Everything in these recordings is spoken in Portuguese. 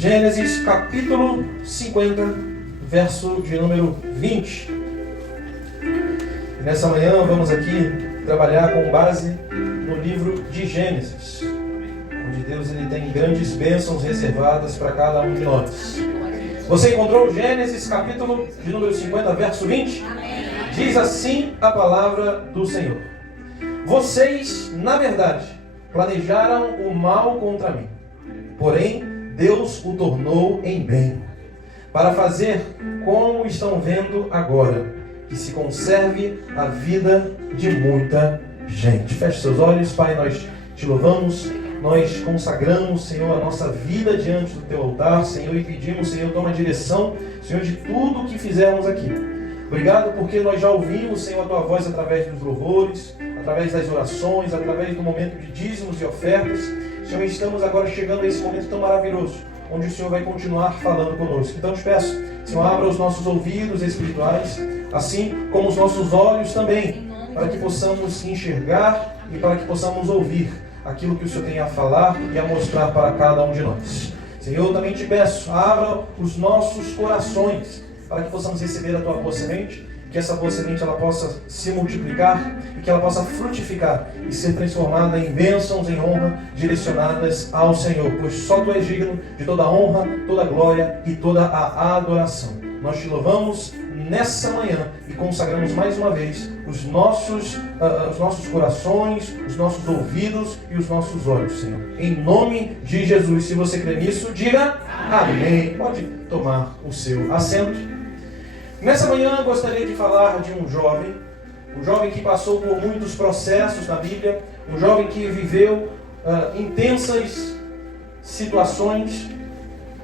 Gênesis capítulo 50, verso de número 20. E nessa manhã vamos aqui trabalhar com base no livro de Gênesis, onde Deus ele tem grandes bênçãos reservadas para cada um de nós. Você encontrou Gênesis capítulo de número 50, verso 20? Amém. Diz assim a palavra do Senhor: vocês, na verdade, planejaram o mal contra mim, porém Deus o tornou em bem, para fazer como estão vendo agora, que se conserve a vida de muita gente. Feche seus olhos. Pai, nós te louvamos, nós consagramos, Senhor, a nossa vida diante do teu altar, Senhor, e pedimos, Senhor, toma a direção, Senhor, de tudo que fizermos aqui. Obrigado porque nós já ouvimos, Senhor, a tua voz através dos louvores, através das orações, através do momento de dízimos e ofertas. Senhor, estamos agora chegando a esse momento tão maravilhoso, onde o Senhor vai continuar falando conosco. Então te peço, Senhor, abra os nossos ouvidos espirituais, assim como os nossos olhos também, para que possamos enxergar e para que possamos ouvir aquilo que o Senhor tem a falar e a mostrar para cada um de nós. Senhor, eu também te peço, abra os nossos corações, para que possamos receber a tua boa semente, que essa boa semente ela possa se multiplicar e que ela possa frutificar e ser transformada em bênçãos, em honra, direcionadas ao Senhor, pois só tu és digno de toda a honra, toda a glória e toda a adoração. Nós te louvamos nessa manhã e consagramos mais uma vez os nossos corações, os nossos ouvidos e os nossos olhos, Senhor. Em nome de Jesus. Se você crê nisso, diga amém. Pode tomar o seu assento. Nessa manhã eu gostaria de falar de um jovem que passou por muitos processos na Bíblia, um jovem que viveu intensas situações,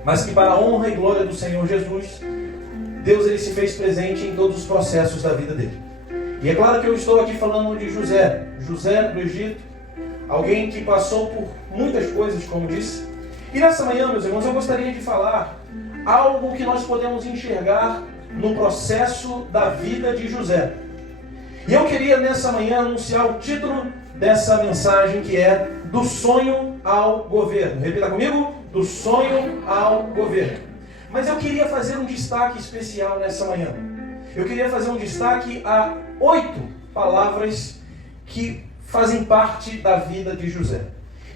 mas que para a honra e glória do Senhor Jesus, Deus ele se fez presente em todos os processos da vida dele. E é claro que eu estou aqui falando de José do Egito, alguém que passou por muitas coisas, como disse. E nessa manhã, meus irmãos, eu gostaria de falar algo que nós podemos enxergar no processo da vida de José. E eu queria nessa manhã anunciar o título dessa mensagem, que é Do Sonho ao Governo. Repita comigo: Do Sonho ao Governo. Mas eu queria fazer um destaque especial nessa manhã. Eu queria fazer um destaque a 8 palavras que fazem parte da vida de José.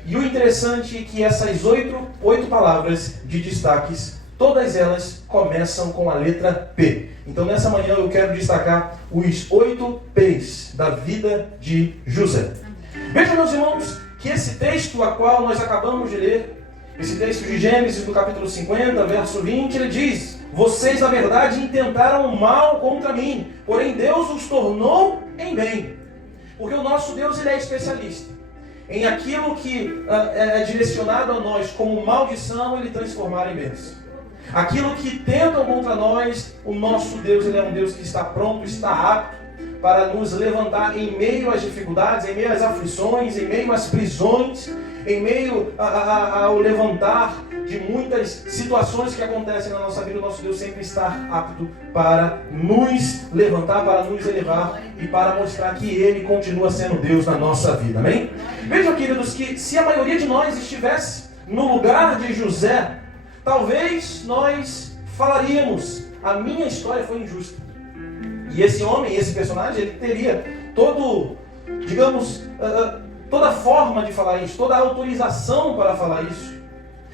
E o interessante é que essas 8 palavras de destaques, todas elas começam com a letra P. Então nessa manhã eu quero destacar os 8 P's da vida de José. Vejam, meus irmãos, que esse texto a qual nós acabamos de ler, esse texto de Gênesis do capítulo 50, verso 20, ele diz: vocês na verdade intentaram mal contra mim, porém Deus os tornou em bem. Porque o nosso Deus ele é especialista em aquilo que é direcionado a nós como maldição, ele transformar em bênção. Aquilo que tentam contra nós, o nosso Deus ele é um Deus que está pronto, está apto para nos levantar em meio às dificuldades, em meio às aflições, em meio às prisões, em meio ao levantar de muitas situações que acontecem na nossa vida. O nosso Deus sempre está apto para nos levantar, para nos elevar e para mostrar que Ele continua sendo Deus na nossa vida, amém? Vejam, queridos, que se a maioria de nós estivesse no lugar de José, talvez nós falaríamos: a minha história foi injusta. E esse homem, esse personagem, ele teria toda a forma de falar isso, toda a autorização para falar isso.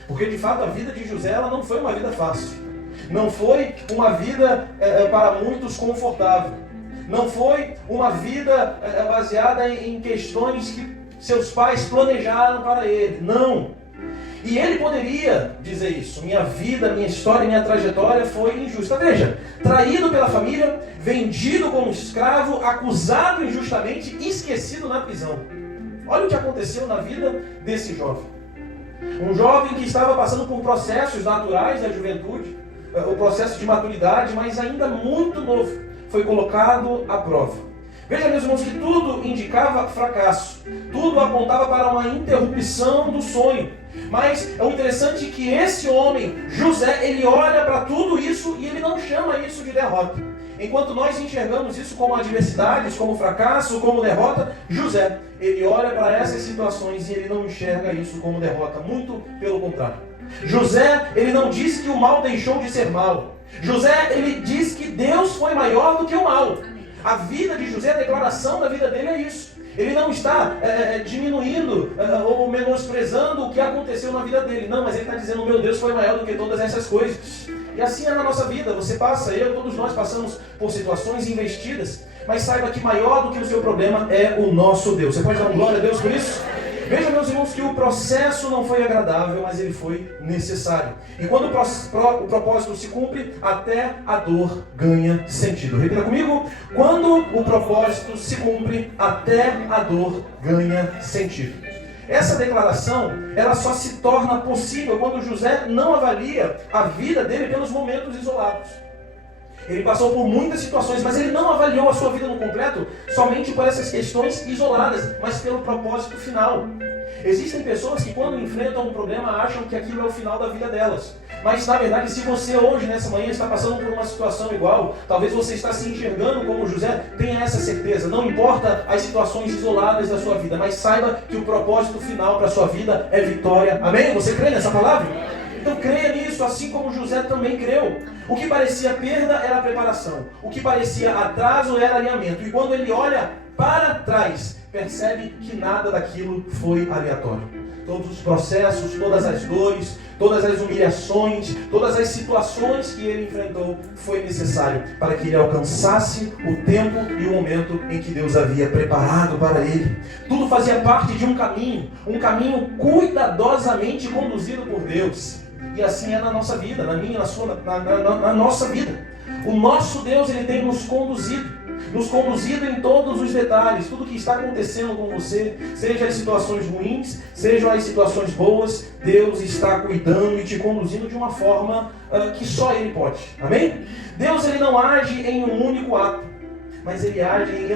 Porque de fato a vida de José ela não foi uma vida fácil. Não foi uma vida para muitos confortável. Não foi uma vida baseada em questões que seus pais planejaram para ele. Não. E ele poderia dizer isso: minha vida, minha história, minha trajetória foi injusta. Veja, traído pela família, vendido como escravo, acusado injustamente, esquecido na prisão. Olha o que aconteceu na vida desse jovem. Um jovem que estava passando por processos naturais da juventude, o processo de maturidade, mas ainda muito novo, foi colocado à prova. Veja, meus irmãos, que tudo indicava fracasso, tudo apontava para uma interrupção do sonho. Mas é interessante que esse homem, José, ele olha para tudo isso e ele não chama isso de derrota. Enquanto nós enxergamos isso como adversidades, como fracasso, como derrota, José, ele olha para essas situações e ele não enxerga isso como derrota, muito pelo contrário. José, ele não diz que o mal deixou de ser mal. José, ele diz que Deus foi maior do que o mal. A vida de José, a declaração da vida dele é isso. Ele não está diminuindo ou menosprezando o que aconteceu na vida dele. Não, mas ele está dizendo, meu Deus foi maior do que todas essas coisas. E assim é na nossa vida. Você passa, todos nós passamos por situações investidas. Mas saiba que maior do que o seu problema é o nosso Deus. Você pode dar glória a Deus por isso? Veja, meus irmãos, que o processo não foi agradável, mas ele foi necessário. E quando o propósito se cumpre, até a dor ganha sentido. Repita comigo. Quando o propósito se cumpre, até a dor ganha sentido. Essa declaração, ela só se torna possível quando José não avalia a vida dele pelos momentos isolados. Ele passou por muitas situações, mas ele não avaliou a sua vida no completo somente por essas questões isoladas, mas pelo propósito final. Existem pessoas que quando enfrentam um problema acham que aquilo é o final da vida delas. Mas na verdade, se você hoje, nessa manhã, está passando por uma situação igual, talvez você está se enxergando como José, tenha essa certeza. Não importa as situações isoladas da sua vida, mas saiba que o propósito final para a sua vida é vitória. Amém? Você crê nessa palavra? Então creia nisso, assim como José também creu. O que parecia perda era preparação. O que parecia atraso era alinhamento. E quando ele olha para trás, percebe que nada daquilo foi aleatório. Todos os processos, todas as dores, todas as humilhações, todas as situações que ele enfrentou foi necessário para que ele alcançasse o tempo e o momento em que Deus havia preparado para ele. Tudo fazia parte de um caminho cuidadosamente conduzido por Deus. E assim é na nossa vida, na minha, na sua, na nossa vida. O nosso Deus, ele tem nos conduzido em todos os detalhes, tudo que está acontecendo com você, seja as situações ruins, sejam as situações boas, Deus está cuidando e te conduzindo de uma forma que só Ele pode. Amém? Deus, ele não age em um único ato, mas ele age em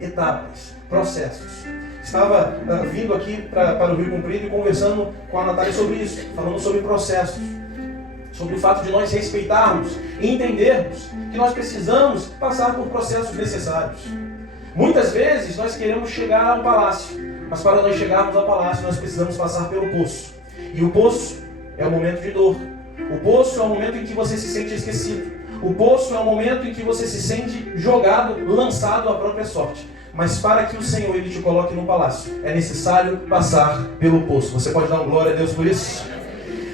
etapas, processos. Estava vindo aqui para o Rio Comprido e conversando com a Natália sobre isso, falando sobre processos, sobre o fato de nós respeitarmos e entendermos que nós precisamos passar por processos necessários. Muitas vezes nós queremos chegar ao palácio, mas para nós chegarmos ao palácio nós precisamos passar pelo poço. E o poço é o momento de dor. O poço é o momento em que você se sente esquecido. O poço é o momento em que você se sente jogado, lançado à própria sorte. Mas para que o Senhor ele te coloque no palácio, é necessário passar pelo poço. Você pode dar uma glória a Deus por isso?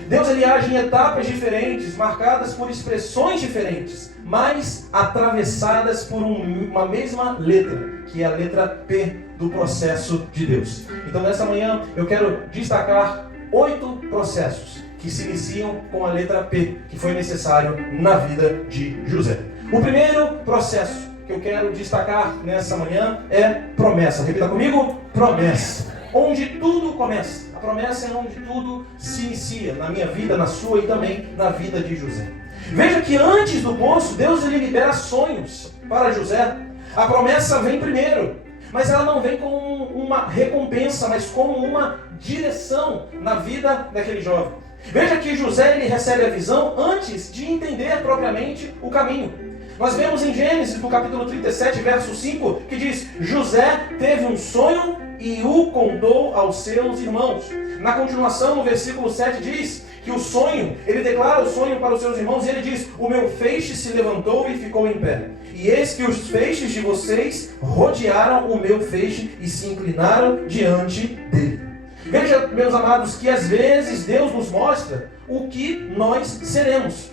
Deus ele age em etapas diferentes, marcadas por expressões diferentes, mas atravessadas por uma mesma letra, que é a letra P do processo de Deus. Então nessa manhã eu quero destacar 8 processos que se iniciam com a letra P, que foi necessário na vida de José. O primeiro processo que eu quero destacar nessa manhã é promessa. Repita comigo, promessa. Onde tudo começa. A promessa é onde tudo se inicia, na minha vida, na sua e também na vida de José. Veja que antes do poço, Deus ele libera sonhos para José. A promessa vem primeiro, mas ela não vem como uma recompensa, mas como uma direção na vida daquele jovem. Veja que José ele recebe a visão antes de entender propriamente o caminho. Nós vemos em Gênesis, no capítulo 37, verso 5, que diz: José teve um sonho e o contou aos seus irmãos. Na continuação, no versículo 7, diz que o sonho, ele declara o sonho para os seus irmãos e ele diz: o meu feixe se levantou e ficou em pé. E eis que os feixes de vocês rodearam o meu feixe e se inclinaram diante dele. Veja, meus amados, que às vezes Deus nos mostra o que nós seremos,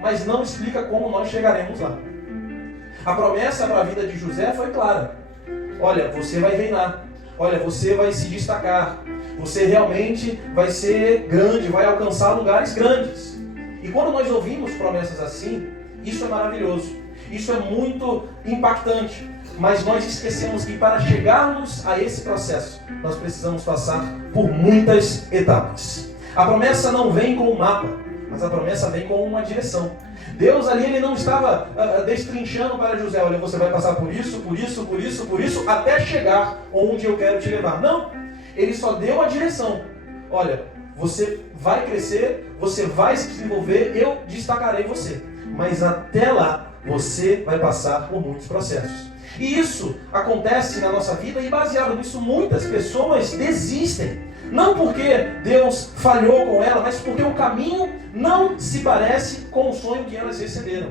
mas não explica como nós chegaremos lá. A promessa para a vida de José foi clara. Olha, você vai reinar. Olha, você vai se destacar. Você realmente vai ser grande, vai alcançar lugares grandes. E quando nós ouvimos promessas assim, isso é maravilhoso. Isso é muito impactante. Mas nós esquecemos que para chegarmos a esse processo, nós precisamos passar por muitas etapas. A promessa não vem com um mapa, mas a promessa vem com uma direção. Deus ali ele não estava destrinchando para José: olha, você vai passar por isso, por isso, por isso, por isso, até chegar onde eu quero te levar. Não, ele só deu a direção. Olha, você vai crescer, você vai se desenvolver, eu destacarei você. Mas até lá, você vai passar por muitos processos. E isso acontece na nossa vida e baseado nisso muitas pessoas desistem. Não porque Deus falhou com ela, mas porque o caminho não se parece com o sonho que elas receberam.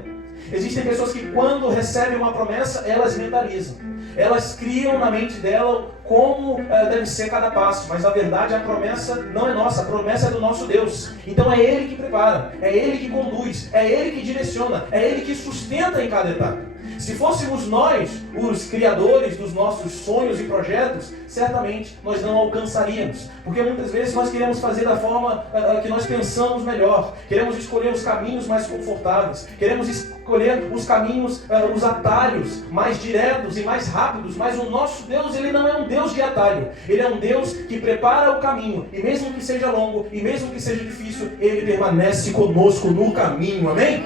Existem pessoas que quando recebem uma promessa, elas mentalizam. Elas criam na mente dela como deve ser cada passo. Mas na verdade a promessa não é nossa, a promessa é do nosso Deus. Então é Ele que prepara, é Ele que conduz, é Ele que direciona, é Ele que sustenta em cada etapa. Se fôssemos nós os criadores dos nossos sonhos e projetos, certamente nós não alcançaríamos. Porque muitas vezes nós queremos fazer da forma que nós pensamos melhor. Queremos escolher os caminhos mais confortáveis. Queremos escolher os caminhos, os atalhos mais diretos e mais rápidos. Mas o nosso Deus, Ele não é um Deus de atalho. Ele é um Deus que prepara o caminho. E mesmo que seja longo, e mesmo que seja difícil, Ele permanece conosco no caminho. Amém?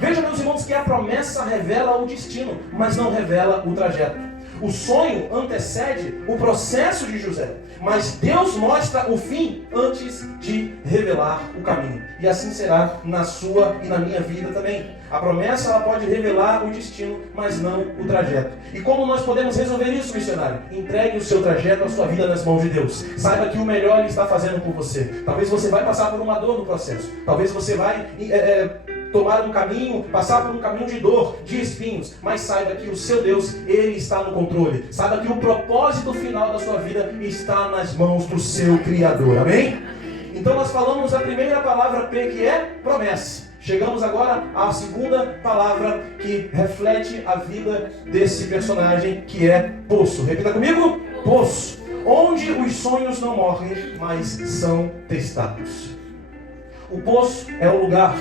Veja, meus irmãos, que a promessa revela o destino, mas não revela o trajeto. O sonho antecede o processo de José, mas Deus mostra o fim antes de revelar o caminho. E assim será na sua e na minha vida também. A promessa ela pode revelar o destino, mas não o trajeto. E como nós podemos resolver isso, missionário? Entregue o seu trajeto, a sua vida nas mãos de Deus. Saiba que o melhor Ele está fazendo por você. Talvez você vai passar por uma dor no processo. Talvez você vai tomar um caminho, passar por um caminho de dor, de espinhos, mas saiba que o seu Deus, Ele está no controle. Saiba que o propósito final da sua vida está nas mãos do seu Criador. Amém? Então nós falamos a primeira palavra P, que é promessa. Chegamos agora à segunda palavra que reflete a vida desse personagem, que é poço. Repita comigo: poço. Onde os sonhos não morrem, mas são testados. O poço é o lugar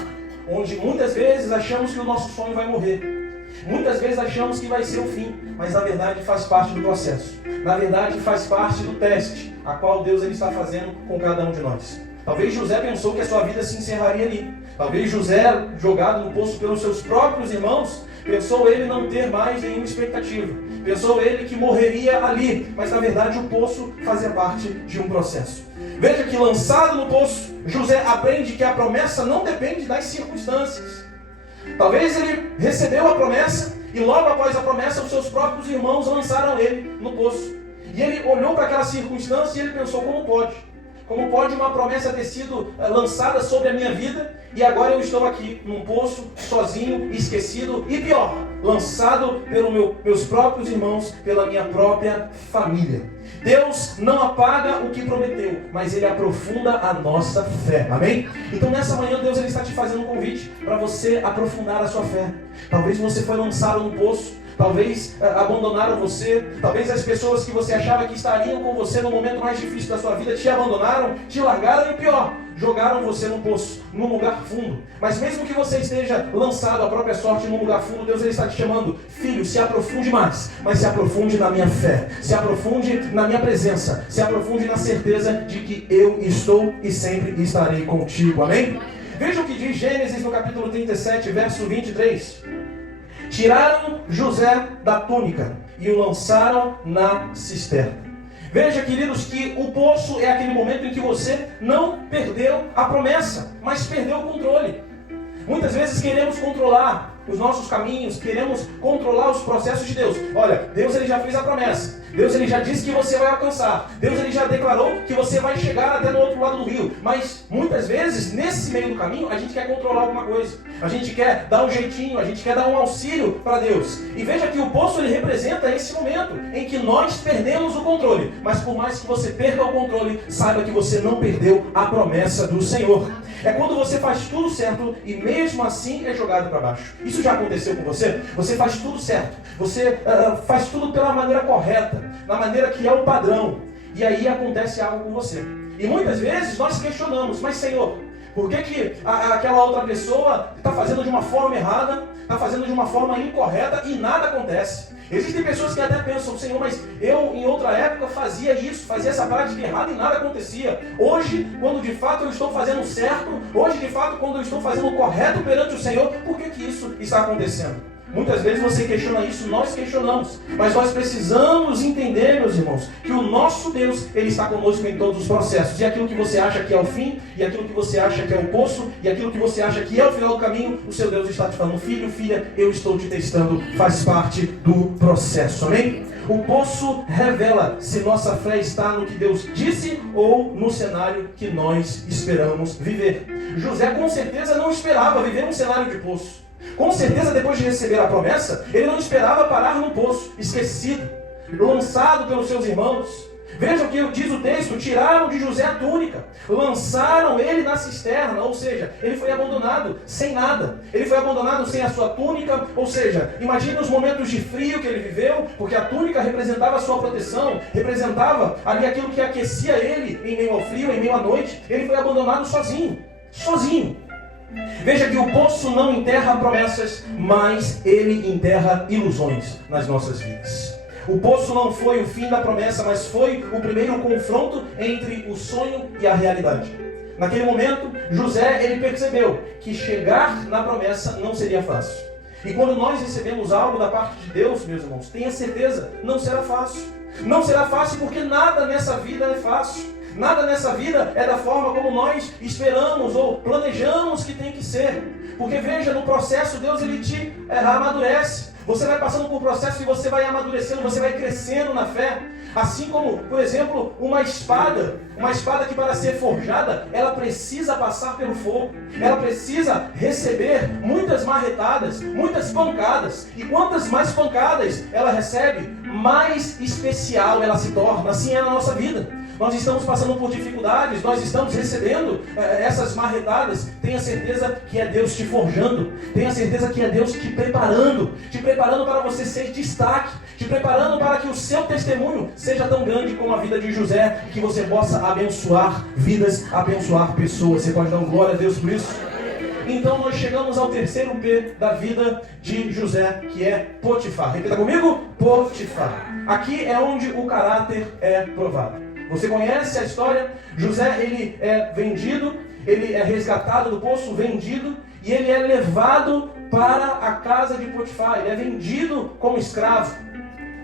onde muitas vezes achamos que o nosso sonho vai morrer. Muitas vezes achamos que vai ser o fim, mas na verdade faz parte do processo. Na verdade faz parte do teste, a qual Deus ele está fazendo com cada um de nós. Talvez José pensou que a sua vida se encerraria ali. Talvez José, jogado no poço pelos seus próprios irmãos, pensou ele não ter mais nenhuma expectativa. Pensou ele que morreria ali, mas na verdade o poço fazia parte de um processo. Veja que lançado no poço, José aprende que a promessa não depende das circunstâncias. Talvez ele recebeu a promessa e logo após a promessa os seus próprios irmãos lançaram ele no poço. E ele olhou para aquela circunstância e ele pensou: como pode? Como pode uma promessa ter sido lançada sobre a minha vida e agora eu estou aqui num poço, sozinho, esquecido e pior, lançado pelos meus próprios irmãos, pela minha própria família. Deus não apaga o que prometeu, mas Ele aprofunda a nossa fé. Amém? Então nessa manhã Deus ele está te fazendo um convite para você aprofundar a sua fé. Talvez você foi lançado no poço. Talvez abandonaram você. Talvez as pessoas que você achava que estariam com você no momento mais difícil da sua vida te abandonaram, te largaram e pior, jogaram você no poço, num lugar fundo. Mas mesmo que você esteja lançado à própria sorte num lugar fundo, Deus ele está te chamando: filho, se aprofunde mais, mas se aprofunde na minha fé, se aprofunde na minha presença, se aprofunde na certeza de que eu estou e sempre estarei contigo. Amém? Veja o que diz Gênesis no capítulo 37, verso 23. Tiraram José da túnica e o lançaram na cisterna. Veja, queridos, que o poço é aquele momento em que você não perdeu a promessa, mas perdeu o controle. Muitas vezes queremos controlar os nossos caminhos, queremos controlar os processos de Deus. Olha, Deus ele já fez a promessa. Deus ele já disse que você vai alcançar. Deus ele já declarou que você vai chegar até no outro lado do rio. Mas muitas vezes, nesse meio do caminho, a gente quer controlar alguma coisa. A gente quer dar um jeitinho, a gente quer dar um auxílio para Deus. E veja que o poço ele representa esse momento em que nós perdemos o controle. Mas por mais que você perca o controle, saiba que você não perdeu a promessa do Senhor. É quando você faz tudo certo e mesmo assim é jogado para baixo. Isso já aconteceu com você? Você faz tudo certo. Você faz tudo pela maneira correta, na maneira que é o padrão. E aí acontece algo com você. E muitas vezes nós questionamos: mas Senhor, por que aquela outra pessoa está fazendo de uma forma errada, está fazendo de uma forma incorreta e nada acontece? Existem pessoas que até pensam: Senhor, mas eu em outra época fazia isso, fazia essa prática errada e nada acontecia. Hoje, quando de fato eu estou fazendo certo, hoje de fato quando eu estou fazendo o correto perante o Senhor, por que isso está acontecendo? Muitas vezes você questiona isso, nós questionamos. Mas nós precisamos entender, meus irmãos, que o nosso Deus, Ele está conosco em todos os processos. E aquilo que você acha que é o fim, e aquilo que você acha que é o poço, e aquilo que você acha que é o final do caminho, o seu Deus está te falando, filho, filha, eu estou te testando, faz parte do processo. Amém? O poço revela se nossa fé está no que Deus disse ou no cenário que nós esperamos viver. José com certeza não esperava viver um cenário de poço. Com certeza, depois de receber a promessa, ele não esperava parar no poço, esquecido, lançado pelos seus irmãos. Vejam o que diz o texto: tiraram de José a túnica, lançaram ele na cisterna, ou seja, ele foi abandonado sem nada. Ele foi abandonado sem a sua túnica, ou seja, imagine os momentos de frio que ele viveu, porque a túnica representava a sua proteção, representava ali aquilo que aquecia ele em meio ao frio, em meio à noite. Ele foi abandonado sozinho. Veja que o poço não enterra promessas, mas ele enterra ilusões nas nossas vidas. O poço não foi o fim da promessa, mas foi o primeiro confronto entre o sonho e a realidade. Naquele momento, José ele percebeu que chegar na promessa não seria fácil. E quando nós recebemos algo da parte de Deus, meus irmãos, tenha certeza, não será fácil. Não será fácil porque nada nessa vida é fácil. Nada nessa vida é da forma como nós esperamos ou planejamos que tem que ser. Porque veja, no processo Deus ele te amadurece. Você vai passando por um processo e você vai amadurecendo, você vai crescendo na fé. Assim como, por exemplo, uma espada que para ser forjada, ela precisa passar pelo fogo. Ela precisa receber muitas marretadas, muitas pancadas. E quantas mais pancadas ela recebe, mais especial ela se torna. Assim é na nossa vida. Nós estamos passando por dificuldades, nós estamos recebendo essas marretadas. Tenha certeza que é Deus te forjando. Tenha certeza que é Deus te preparando para você ser destaque, te preparando para que o seu testemunho seja tão grande como a vida de José, que você possa abençoar vidas, abençoar pessoas. Você pode dar glória a Deus por isso? Então nós chegamos ao terceiro P da vida de José, que é Potifar. Repita comigo: Potifar. Aqui é onde o caráter é provado. Você conhece a história? José, ele é vendido, ele é resgatado do poço, vendido, e ele é levado para a casa de Potifar. Ele é vendido como escravo.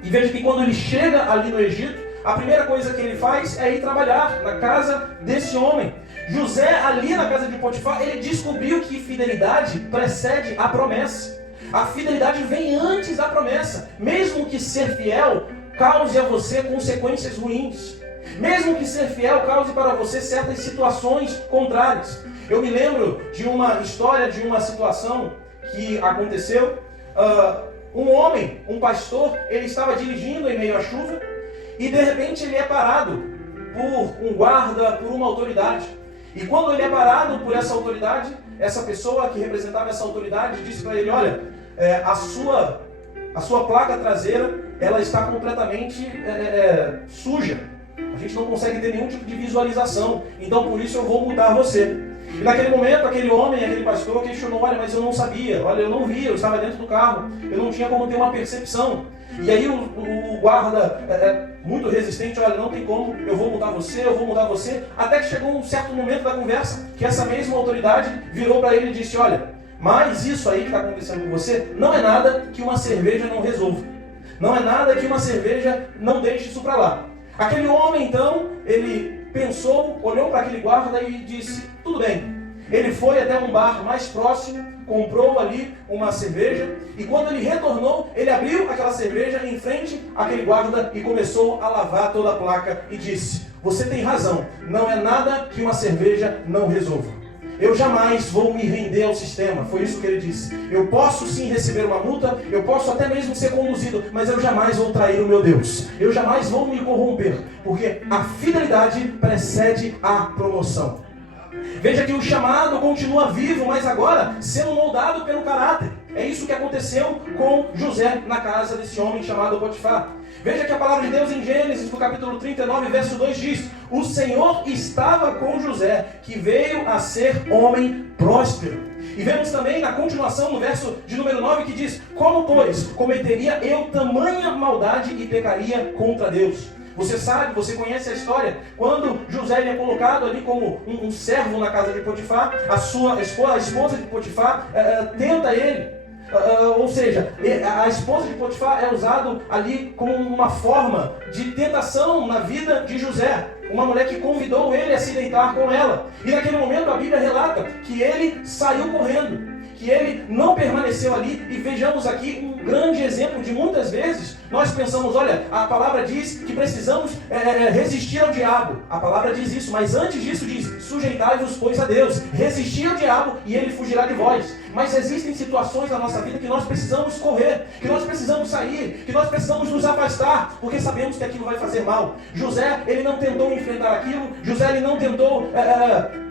E veja que quando ele chega ali no Egito, a primeira coisa que ele faz é ir trabalhar na casa desse homem. José, ali na casa de Potifar, ele descobriu que fidelidade precede a promessa. A fidelidade vem antes da promessa. Mesmo que ser fiel cause a você consequências ruins. Mesmo que ser fiel cause para você certas situações contrárias. Eu me lembro de uma história, de uma situação que aconteceu. Um homem, um pastor, ele estava dirigindo em meio à chuva e de repente ele é parado por um guarda, por uma autoridade. E quando ele é parado por essa autoridade, essa pessoa que representava essa autoridade disse para ele: olha, a sua placa traseira ela está completamente suja. A gente não consegue ter nenhum tipo de visualização. Então por isso eu vou multar você. E naquele momento aquele homem, aquele pastor questionou: olha, mas eu não sabia, olha, eu não via, eu estava dentro do carro, eu não tinha como ter uma percepção. E aí o guarda, muito resistente: olha, não tem como, eu vou multar você. Até que chegou um certo momento da conversa que essa mesma autoridade virou para ele e disse: olha, mas isso aí que está acontecendo com você não é nada que uma cerveja não resolva. Não é nada que uma cerveja não deixe isso para lá. Aquele homem, então, ele pensou, olhou para aquele guarda e disse: tudo bem. Ele foi até um bar mais próximo, comprou ali uma cerveja, e quando ele retornou, ele abriu aquela cerveja em frente àquele guarda e começou a lavar toda a placa e disse: você tem razão, não é nada que uma cerveja não resolva. Eu jamais vou me render ao sistema. Foi isso que ele disse. Eu posso sim receber uma multa, eu posso até mesmo ser conduzido, mas eu jamais vou trair o meu Deus. Eu jamais vou me corromper, porque a fidelidade precede a promoção. Veja que o chamado continua vivo, mas agora sendo moldado pelo caráter. É isso que aconteceu com José na casa desse homem chamado Potifar. Veja que a palavra de Deus em Gênesis, no capítulo 39, verso 2 diz: o Senhor estava com José, que veio a ser homem próspero. E vemos também na continuação, no verso de número 9, que diz: como, pois, cometeria eu tamanha maldade e pecaria contra Deus? Você sabe, você conhece a história. Quando José é colocado ali como um servo na casa de Potifar, a esposa de Potifar tenta ele. Ou seja, a esposa de Potifar é usada ali como uma forma de tentação na vida de José. Uma mulher que convidou ele a se deitar com ela. E naquele momento a Bíblia relata que ele saiu correndo, que ele não permaneceu ali. E vejamos aqui um grande exemplo de muitas vezes nós pensamos, olha, a palavra diz que precisamos resistir ao diabo. A palavra diz isso, mas antes disso diz, sujeitai-vos, pois, a Deus. Resistir ao diabo e ele fugirá de vós. Mas existem situações na nossa vida que nós precisamos correr, que nós precisamos sair, que nós precisamos nos afastar, porque sabemos que aquilo vai fazer mal. José, ele não tentou enfrentar aquilo. José, ele não tentou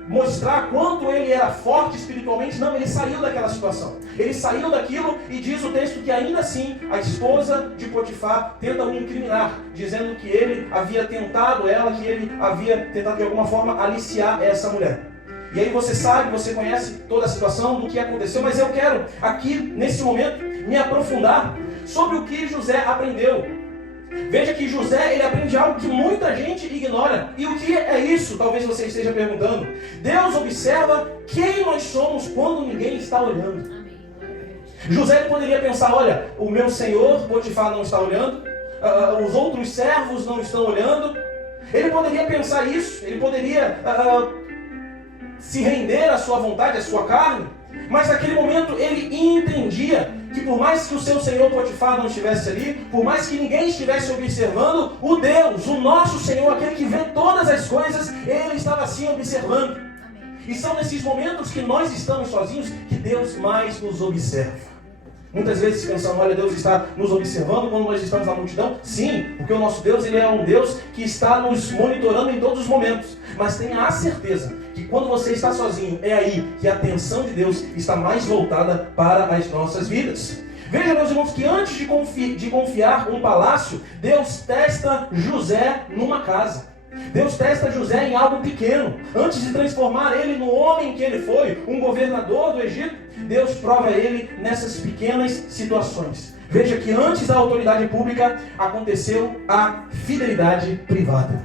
mostrar quanto ele era forte espiritualmente. Não, ele saiu daquela situação. Ele saiu daquilo e diz o texto que ainda assim a esposa de Potifar tenta o incriminar, dizendo que ele havia tentado ela, que ele havia tentado de alguma forma aliciar essa mulher. E aí você sabe, você conhece toda a situação do que aconteceu, mas eu quero aqui, nesse momento, me aprofundar sobre o que José aprendeu. Veja que José, ele aprende algo que muita gente ignora. E o que é isso? Talvez você esteja perguntando. Deus observa quem nós somos quando ninguém está olhando. José, ele poderia pensar, olha, o meu senhor Potifar não está olhando, os outros servos não estão olhando. Ele poderia pensar isso, ele poderia se render à sua vontade, à sua carne. Mas naquele momento ele entendia que por mais que o seu senhor Potifar não estivesse ali, por mais que ninguém estivesse observando, o Deus, o nosso Senhor, aquele que vê todas as coisas, ele estava assim observando. E são nesses momentos que nós estamos sozinhos que Deus mais nos observa. Muitas vezes pensamos, olha, Deus está nos observando quando nós estamos na multidão. Sim, porque o nosso Deus, ele é um Deus que está nos monitorando em todos os momentos. Mas tenha a certeza que quando você está sozinho, é aí que a atenção de Deus está mais voltada para as nossas vidas. Veja, meus irmãos, que antes de confiar um palácio, Deus testa José numa casa. Deus testa José em algo pequeno. Antes de transformar ele no homem que ele foi, um governador do Egito, Deus prova ele nessas pequenas situações. Veja que antes da autoridade pública aconteceu a fidelidade privada.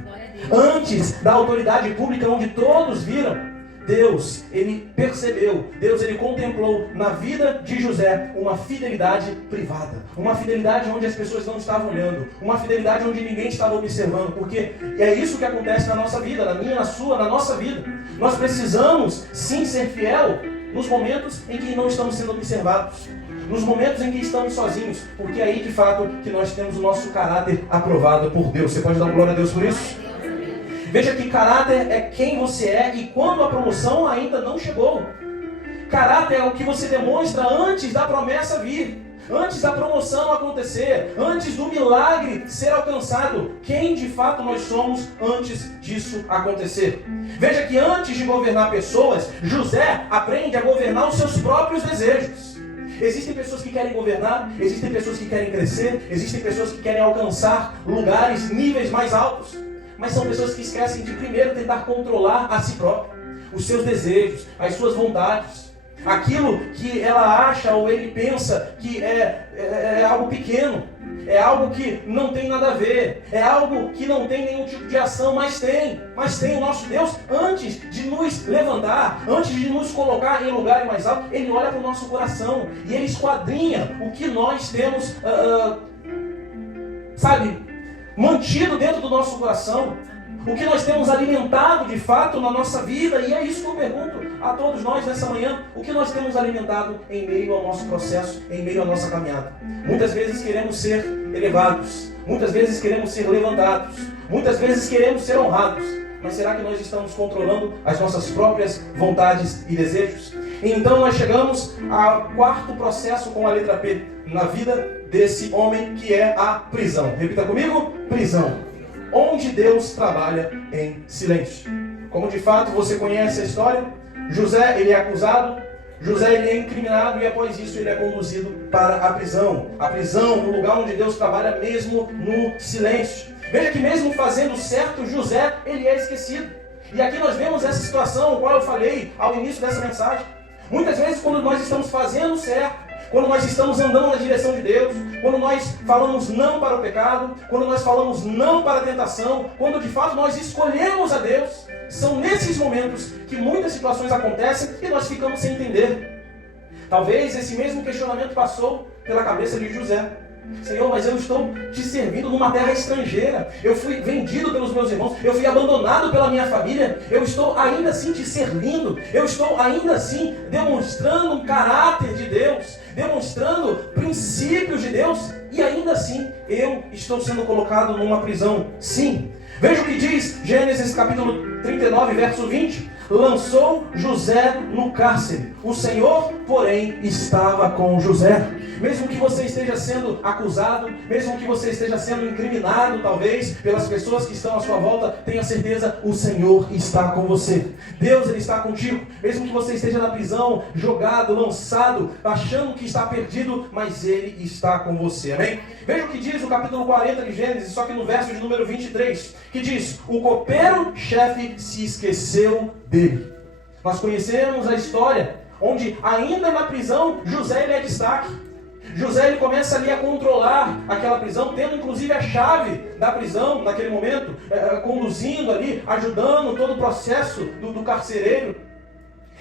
Antes da autoridade pública, onde todos viram, Deus, ele percebeu, Deus, ele contemplou na vida de José uma fidelidade privada. Uma fidelidade onde as pessoas não estavam olhando. Uma fidelidade onde ninguém estava observando. Porque é isso que acontece na nossa vida, na minha, na sua, na nossa vida. Nós precisamos, sim, ser fiel nos momentos em que não estamos sendo observados. Nos momentos em que estamos sozinhos. Porque é aí, de fato, que nós temos o nosso caráter aprovado por Deus. Você pode dar glória a Deus por isso? Veja que caráter é quem você é e quando a promoção ainda não chegou. Caráter é o que você demonstra antes da promessa vir, antes da promoção acontecer, antes do milagre ser alcançado. Quem de fato nós somos antes disso acontecer. Veja que antes de governar pessoas, José aprende a governar os seus próprios desejos. Existem pessoas que querem governar, existem pessoas que querem crescer, existem pessoas que querem alcançar lugares, níveis mais altos. Mas são pessoas que esquecem de primeiro tentar controlar a si própria, os seus desejos, as suas vontades, aquilo que ela acha ou ele pensa que é algo pequeno, é algo que não tem nada a ver, é algo que não tem nenhum tipo de ação, mas tem o nosso Deus, antes de nos levantar, antes de nos colocar em lugar mais alto, ele olha para o nosso coração e ele esquadrinha o que nós temos, mantido dentro do nosso coração, o que nós temos alimentado de fato na nossa vida. E é isso que eu pergunto a todos nós nessa manhã: o que nós temos alimentado em meio ao nosso processo, em meio à nossa caminhada? Muitas vezes queremos ser elevados, muitas vezes queremos ser levantados, muitas vezes queremos ser honrados, mas será que nós estamos controlando as nossas próprias vontades e desejos? Então nós chegamos ao quarto processo com a letra P na vida desse homem, que é a prisão. Repita comigo: prisão. Onde Deus trabalha em silêncio. Como de fato você conhece a história, José, ele é acusado, José, ele é incriminado, e após isso ele é conduzido para a prisão. A prisão, no lugar onde Deus trabalha mesmo no silêncio. Veja que mesmo fazendo certo, José, ele é esquecido. E aqui nós vemos essa situação, a qual eu falei ao início dessa mensagem. Muitas vezes, quando nós estamos fazendo certo, quando nós estamos andando na direção de Deus, quando nós falamos não para o pecado, quando nós falamos não para a tentação, quando de fato nós escolhemos a Deus, são nesses momentos que muitas situações acontecem e nós ficamos sem entender. Talvez esse mesmo questionamento passou pela cabeça de José. Senhor, mas eu estou te servindo numa terra estrangeira. Eu fui vendido pelos meus irmãos. Eu fui abandonado pela minha família. Eu estou ainda assim te servindo. Eu estou ainda assim demonstrando um caráter de Deus, demonstrando princípios de Deus. E ainda assim eu estou sendo colocado numa prisão. Sim. Veja o que diz Gênesis capítulo 39, verso 20. Lançou José no cárcere. O Senhor, porém, estava com José. Mesmo que você esteja sendo acusado, mesmo que você esteja sendo incriminado, talvez, pelas pessoas que estão à sua volta, tenha certeza, o Senhor está com você. Deus, Ele está contigo. Mesmo que você esteja na prisão, jogado, lançado, achando que está perdido, mas Ele está com você. Amém? Veja o que diz o capítulo 40 de Gênesis, só que no verso de número 23, que diz: o copeiro-chefe se esqueceu dele. Nós conhecemos a história, onde ainda na prisão, José ele é destaque. José ele começa ali a controlar aquela prisão, tendo inclusive a chave da prisão naquele momento, conduzindo ali, ajudando todo o processo do carcereiro.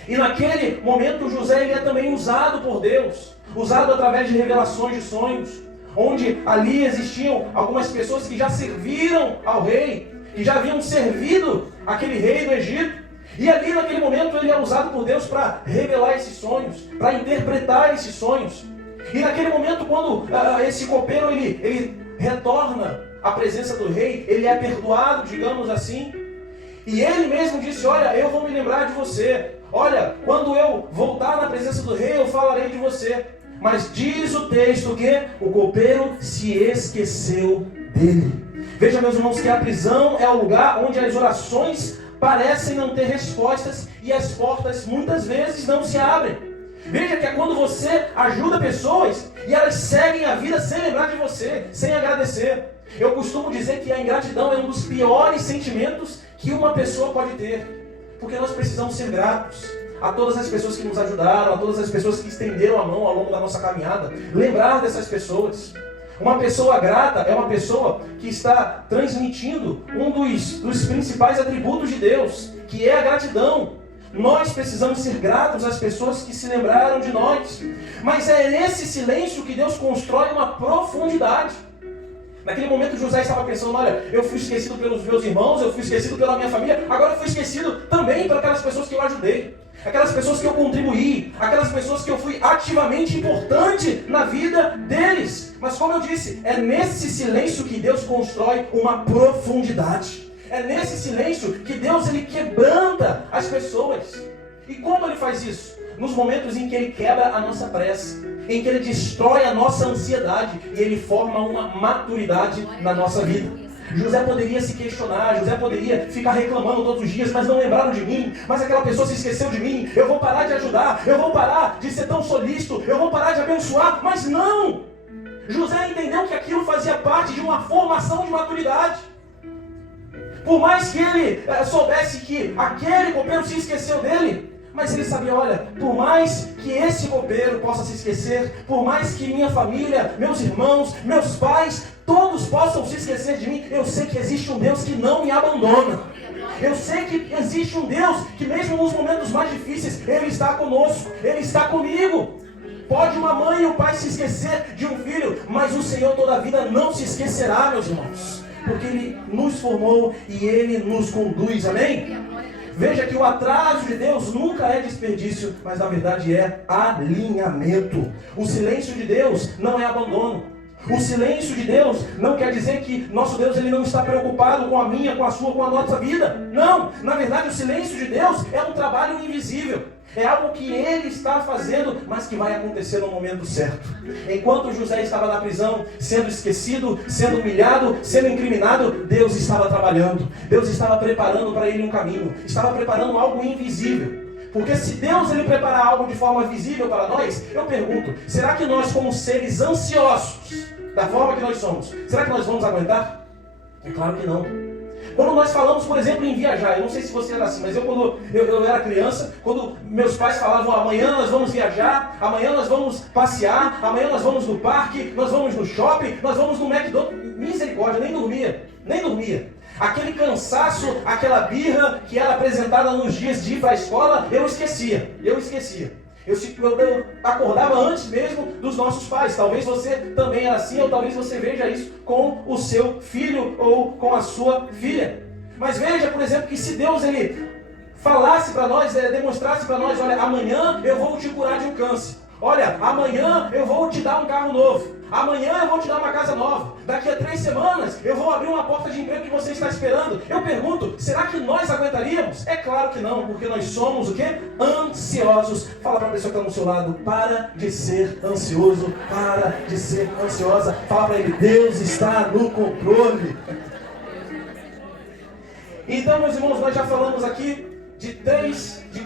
E naquele momento José ele é também usado por Deus, usado através de revelações de sonhos, onde ali existiam algumas pessoas que já serviram ao rei, que já haviam servido aquele rei do Egito. E ali naquele momento ele é usado por Deus para revelar esses sonhos, para interpretar esses sonhos. E naquele momento, quando esse copeiro ele retorna à presença do rei, ele é perdoado, digamos assim. E ele mesmo disse: olha, eu vou me lembrar de você. Olha, quando eu voltar na presença do rei, eu falarei de você. Mas diz o texto que o copeiro se esqueceu dele. Veja, meus irmãos, que a prisão é o lugar onde as orações parecem não ter respostas e as portas muitas vezes não se abrem. Veja que é quando você ajuda pessoas e elas seguem a vida sem lembrar de você, sem agradecer. Eu costumo dizer que a ingratidão é um dos piores sentimentos que uma pessoa pode ter, porque nós precisamos ser gratos a todas as pessoas que nos ajudaram, a todas as pessoas que estenderam a mão ao longo da nossa caminhada. Lembrar dessas pessoas. Uma pessoa grata é uma pessoa que está transmitindo um dos principais atributos de Deus, que é a gratidão. Nós precisamos ser gratos às pessoas que se lembraram de nós. Mas é nesse silêncio que Deus constrói uma profundidade. Naquele momento José estava pensando: olha, eu fui esquecido pelos meus irmãos, eu fui esquecido pela minha família, agora eu fui esquecido também por aquelas pessoas que eu ajudei, aquelas pessoas que eu contribuí, aquelas pessoas que eu fui ativamente importante na vida deles. Mas como eu disse, é nesse silêncio que Deus constrói uma profundidade. É nesse silêncio que Deus ele quebranta as pessoas. E como ele faz isso? Nos momentos em que ele quebra a nossa pressa, em que ele destrói a nossa ansiedade e ele forma uma maturidade na nossa vida. José poderia se questionar, José poderia ficar reclamando todos os dias: mas não lembraram de mim, mas aquela pessoa se esqueceu de mim, eu vou parar de ajudar, eu vou parar de ser tão solícito, eu vou parar de abençoar. Mas não! José entendeu que aquilo fazia parte de uma formação de maturidade. Por mais que ele soubesse que aquele copeiro se esqueceu dele, mas ele sabia: olha, por mais que esse copeiro possa se esquecer, por mais que minha família, meus irmãos, meus pais, todos possam se esquecer de mim, eu sei que existe um Deus que não me abandona. Eu sei que existe um Deus que mesmo nos momentos mais difíceis, Ele está conosco, Ele está comigo. Pode uma mãe e um pai se esquecer de um filho, mas o Senhor toda a vida não se esquecerá, meus irmãos. Porque Ele nos formou e Ele nos conduz, amém? Veja que o atraso de Deus nunca é desperdício, mas na verdade é alinhamento. O silêncio de Deus não é abandono. O silêncio de Deus não quer dizer que nosso Deus ele não está preocupado com a minha, com a sua, com a nossa vida. Não, na verdade o silêncio de Deus é um trabalho invisível. É algo que Ele está fazendo, mas que vai acontecer no momento certo. Enquanto José estava na prisão, sendo esquecido, sendo humilhado, sendo incriminado, Deus estava trabalhando. Deus estava preparando para ele um caminho. Estava preparando algo invisível. Porque se Deus ele preparar algo de forma visível para nós, eu pergunto: será que nós, como seres ansiosos, da forma que nós somos, será que nós vamos aguentar? É claro que não. Quando nós falamos, por exemplo, em viajar, eu não sei se você era assim, mas quando eu era criança, quando meus pais falavam: amanhã nós vamos viajar, amanhã nós vamos passear, amanhã nós vamos no parque, nós vamos no shopping, nós vamos no McDonald's, misericórdia, nem dormia. Aquele cansaço, aquela birra que era apresentada nos dias de ir para a escola, eu esquecia. Eu acordava antes mesmo dos nossos pais. Talvez você também era assim, ou talvez você veja isso com o seu filho ou com a sua filha. Mas veja, por exemplo, que se Deus ele falasse para nós, demonstrasse para nós, olha, amanhã eu vou te curar de um câncer. Olha, amanhã eu vou te dar um carro novo. Amanhã eu vou te dar uma casa nova. Daqui a 3 semanas eu vou abrir uma porta de emprego que você está esperando. Eu pergunto, será que nós aguentaríamos? É claro que não, porque nós somos o quê? Ansiosos. Fala para a pessoa que está no seu lado, para de ser ansioso, para de ser ansiosa. Fala para ele, Deus está no controle. Então, meus irmãos, nós já falamos aqui de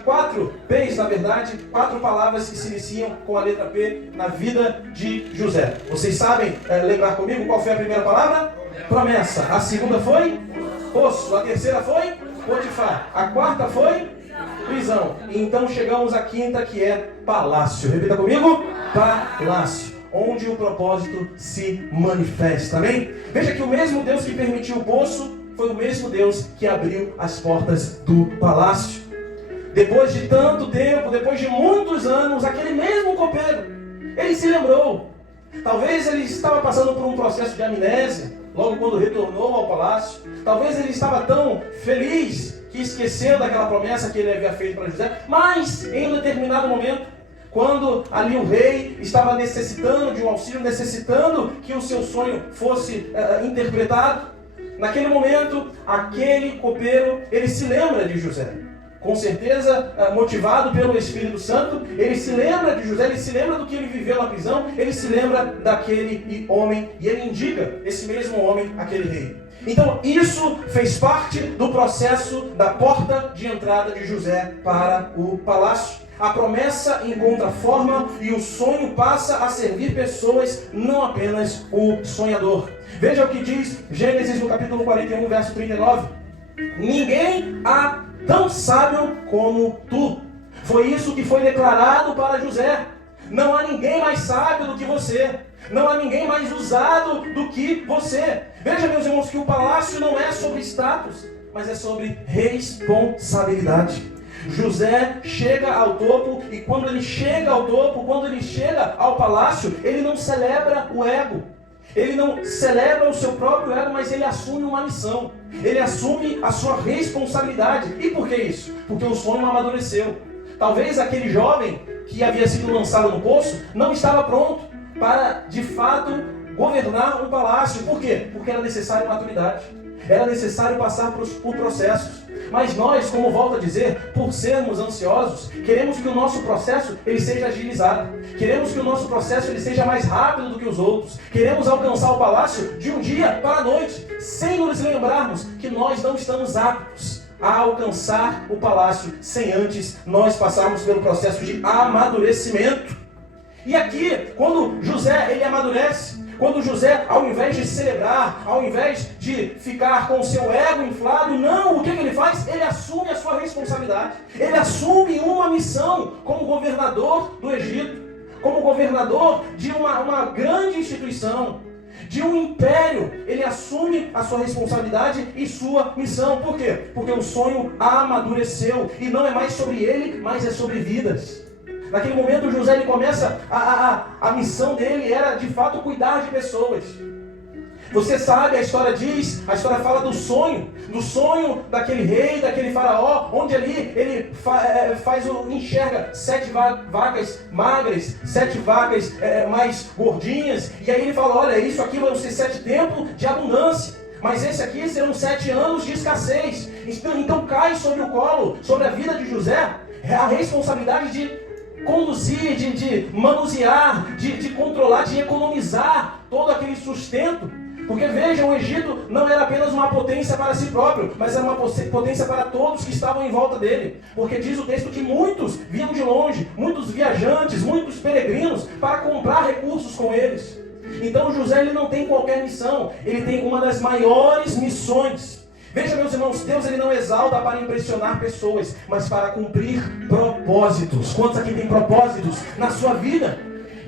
4 P's, na verdade, 4 palavras que se iniciam com a letra P na vida de José. Vocês sabem lembrar comigo qual foi a primeira palavra? Promessa. A segunda foi? Poço. A terceira foi? Potifar. A quarta foi? Prisão. E então chegamos à quinta, que é palácio. Repita comigo. Palácio. Onde o propósito se manifesta. Amém? Veja que o mesmo Deus que permitiu o poço foi o mesmo Deus que abriu as portas do palácio. Depois de tanto tempo, depois de muitos anos, aquele mesmo copeiro, ele se lembrou. Talvez ele estava passando por um processo de amnésia, logo quando retornou ao palácio. Talvez ele estava tão feliz que esqueceu daquela promessa que ele havia feito para José. Mas, em um determinado momento, quando ali o rei estava necessitando de um auxílio, necessitando que o seu sonho fosse interpretado, naquele momento, aquele copeiro, ele se lembra de José. Com certeza, motivado pelo Espírito Santo, ele se lembra de José, ele se lembra do que ele viveu na prisão, ele se lembra daquele homem, e ele indica esse mesmo homem, aquele rei. Então, isso fez parte do processo da porta de entrada de José para o palácio. A promessa encontra forma e o sonho passa a servir pessoas, não apenas o sonhador. Veja o que diz Gênesis no capítulo 41, verso 39. Ninguém há tão sábio como tu. Foi isso que foi declarado para José. Não há ninguém mais sábio do que você. Não há ninguém mais usado do que você. Veja, meus irmãos, que o palácio não é sobre status, mas é sobre responsabilidade. José chega ao topo, e quando ele chega ao topo, quando ele chega ao palácio, ele não celebra o ego. Ele não celebra o seu próprio ego, mas ele assume uma missão. Ele assume a sua responsabilidade. E por que isso? Porque o sonho amadureceu. Talvez aquele jovem que havia sido lançado no poço não estava pronto para, de fato, governar um palácio. Por quê? Porque era necessário maturidade. Era necessário passar por processos. Mas nós, como volto a dizer, por sermos ansiosos, queremos que o nosso processo ele seja agilizado. Queremos que o nosso processo ele seja mais rápido do que os outros. Queremos alcançar o palácio de um dia para a noite, sem nos lembrarmos que nós não estamos aptos a alcançar o palácio sem antes nós passarmos pelo processo de amadurecimento. E aqui, quando José ele amadurece, quando José, ao invés de celebrar, ao invés de ficar com o seu ego inflado, não, o que ele faz? Ele assume a sua responsabilidade. Ele assume uma missão como governador do Egito, como governador de uma grande instituição, de um império. Ele assume a sua responsabilidade e sua missão. Por quê? Porque o sonho amadureceu e não é mais sobre ele, mas é sobre vidas. Naquele momento, José ele começa, a missão dele era de fato cuidar de pessoas. Você sabe, a história fala do sonho daquele rei, daquele faraó, onde ali ele enxerga 7 vacas magras, 7 vacas mais gordinhas, e aí ele fala, olha, isso aqui vão ser 7 tempos de abundância. Mas esse aqui serão 7 anos de escassez. Então cai sobre o colo, sobre a vida de José, a responsabilidade de conduzir, de manusear, de controlar, de economizar todo aquele sustento. Porque veja, o Egito não era apenas uma potência para si próprio, mas era uma potência para todos que estavam em volta dele. Porque diz o texto que muitos vinham de longe, muitos viajantes, muitos peregrinos, para comprar recursos com eles. Então José ele não tem qualquer missão, ele tem uma das maiores missões. Veja, meus irmãos, Deus ele não exalta para impressionar pessoas, mas para cumprir propósitos. Quantos aqui tem propósitos na sua vida?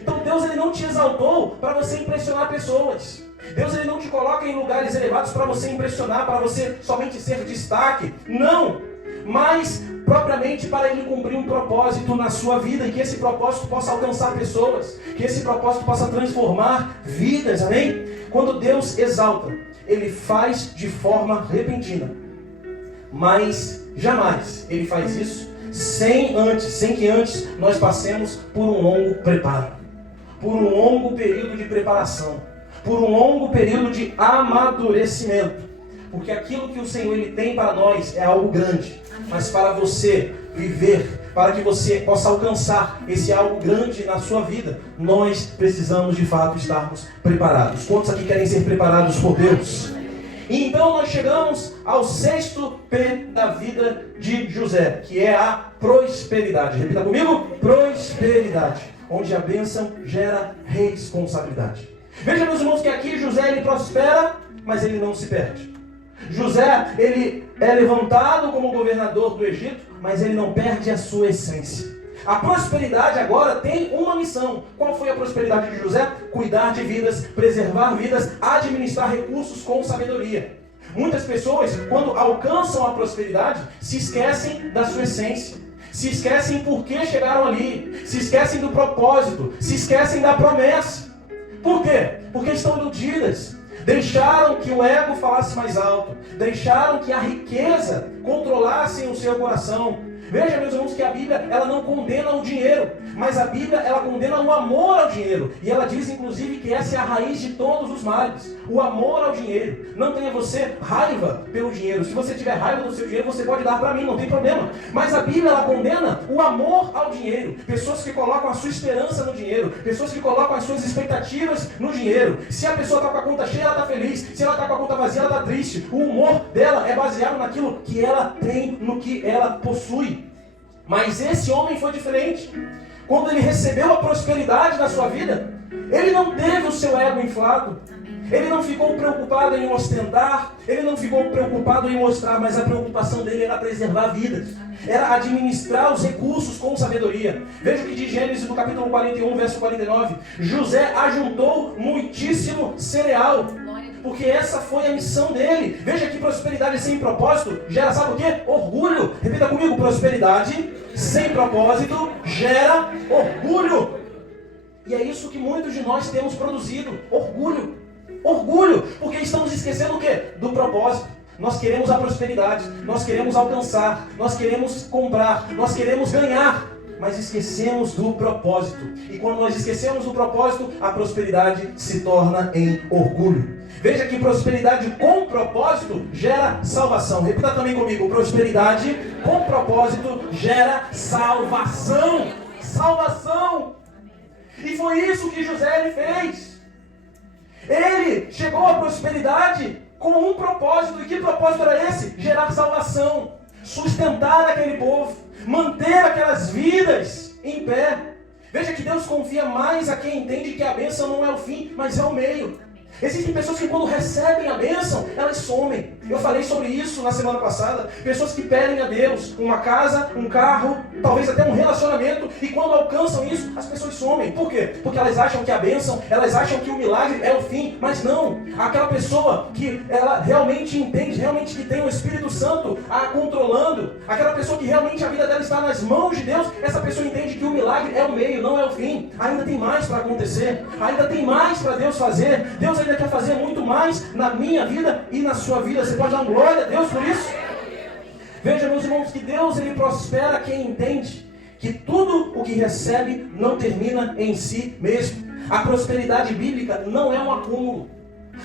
Então Deus ele não te exaltou para você impressionar pessoas. Deus ele não te coloca em lugares elevados para você impressionar, para você somente ser destaque. Não! mas propriamente para ele cumprir um propósito na sua vida, e que esse propósito possa alcançar pessoas, que esse propósito possa transformar vidas, amém? Quando Deus exalta, Ele faz de forma repentina, mas jamais Ele faz isso sem que antes nós passemos por um longo preparo, por um longo período de preparação, por um longo período de amadurecimento. Porque aquilo que o Senhor Ele tem para nós é algo grande. Mas para você viver, para que você possa alcançar esse algo grande na sua vida, nós precisamos de fato estarmos preparados. Quantos aqui querem ser preparados por Deus? E então nós chegamos ao 6º P da vida de José, que é a prosperidade. Repita comigo: prosperidade. Onde a bênção gera responsabilidade. Veja, meus irmãos, que aqui José ele prospera, mas ele não se perde. José, ele é levantado como governador do Egito, mas ele não perde a sua essência. A prosperidade agora tem uma missão. Qual foi a prosperidade de José? Cuidar de vidas, preservar vidas, administrar recursos com sabedoria. Muitas pessoas, quando alcançam a prosperidade, se esquecem da sua essência. Se esquecem por que chegaram ali. Se esquecem do propósito. Se esquecem da promessa. Por quê? Porque estão iludidas. Deixaram que o ego falasse mais alto. Deixaram que a riqueza controlasse o seu coração. Veja, meus irmãos, que a Bíblia ela não condena o dinheiro, mas a Bíblia ela condena o amor ao dinheiro. E ela diz, inclusive, que essa é a raiz de todos os males. O amor ao dinheiro. Não tenha você raiva pelo dinheiro. Se você tiver raiva do seu dinheiro, você pode dar para mim, não tem problema. Mas a Bíblia ela condena o amor ao dinheiro. Pessoas que colocam a sua esperança no dinheiro. Pessoas que colocam as suas expectativas no dinheiro. Se a pessoa está com a conta cheia, ela está feliz. Se ela está com a conta vazia, ela está triste. O humor dela é baseado naquilo que ela tem, no que ela possui. Mas esse homem foi diferente. Quando ele recebeu a prosperidade na sua vida, ele não teve o seu ego inflado. Ele não ficou preocupado em ostentar. Ele não ficou preocupado em mostrar. Mas a preocupação dele era preservar vidas. Era administrar os recursos com sabedoria. Veja o que diz Gênesis no capítulo 41, verso 49. José ajuntou muitíssimo cereal, porque essa foi a missão dele. Veja que prosperidade sem propósito gera, sabe o quê? Orgulho. Repita comigo: prosperidade sem propósito gera orgulho. E é isso que muitos de nós temos produzido: orgulho. Orgulho, porque estamos esquecendo o quê? Do propósito. Nós queremos a prosperidade, nós queremos alcançar, nós queremos comprar, nós queremos ganhar, mas esquecemos do propósito. E quando nós esquecemos do propósito, a prosperidade se torna em orgulho. Veja que prosperidade com propósito gera salvação. Repita também comigo: prosperidade com propósito gera salvação. Salvação. E foi isso que José fez. Ele chegou à prosperidade com um propósito. E que propósito era esse? Gerar salvação, sustentar aquele povo, manter aquelas vidas em pé. Veja que Deus confia mais a quem entende que a bênção não é o fim, mas é o meio. Existem pessoas que quando recebem a bênção, elas somem. Eu falei sobre isso na semana passada. Pessoas que pedem a Deus uma casa, um carro, talvez até um relacionamento, e quando alcançam isso, as pessoas somem. Por quê? Porque elas acham que a bênção, elas acham que o milagre é o fim, mas não. Aquela pessoa que ela realmente entende, realmente que tem o Espírito Santo a controlando, aquela pessoa que realmente a vida dela está nas mãos de Deus, essa pessoa entende que o milagre é o meio, não é o fim. Ainda tem mais para acontecer, ainda tem mais para Deus fazer. Deus ainda quer fazer muito mais na minha vida e na sua vida. Você pode dar glória a Deus por isso? Veja, meus irmãos, que Deus ele prospera quem entende que tudo o que recebe não termina em si mesmo. A prosperidade bíblica não é um acúmulo.